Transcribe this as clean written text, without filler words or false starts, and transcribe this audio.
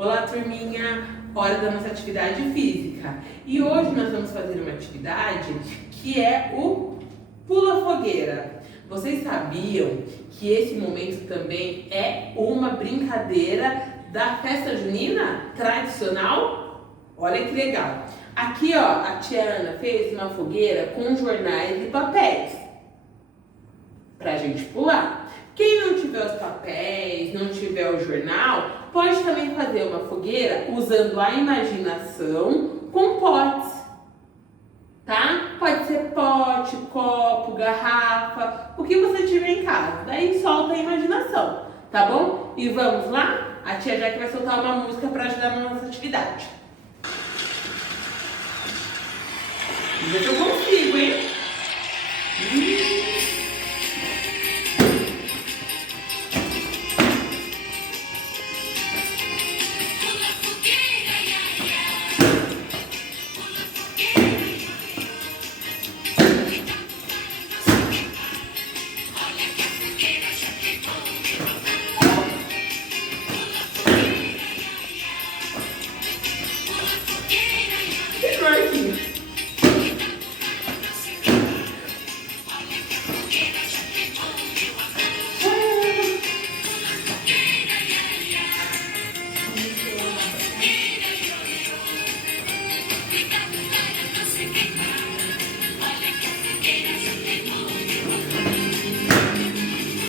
Olá, turminha! Hora da nossa atividade física. E hoje nós vamos fazer uma atividade que é o pula-fogueira. Vocês sabiam que esse momento também é uma brincadeira da festa junina tradicional? Olha que legal! Aqui, ó, a tia Ana fez uma fogueira com jornais e papéis pra gente pular. Quem não tiver os papéis, não tiver o jornal, pode também fazer uma fogueira usando a imaginação com potes, tá? Pode ser pote, copo, garrafa, o que você tiver em casa. Daí solta a imaginação, tá bom? E vamos lá? A tia Jaque vai soltar uma música para ajudar na nossa atividade. Vamos ver se eu consigo, hein?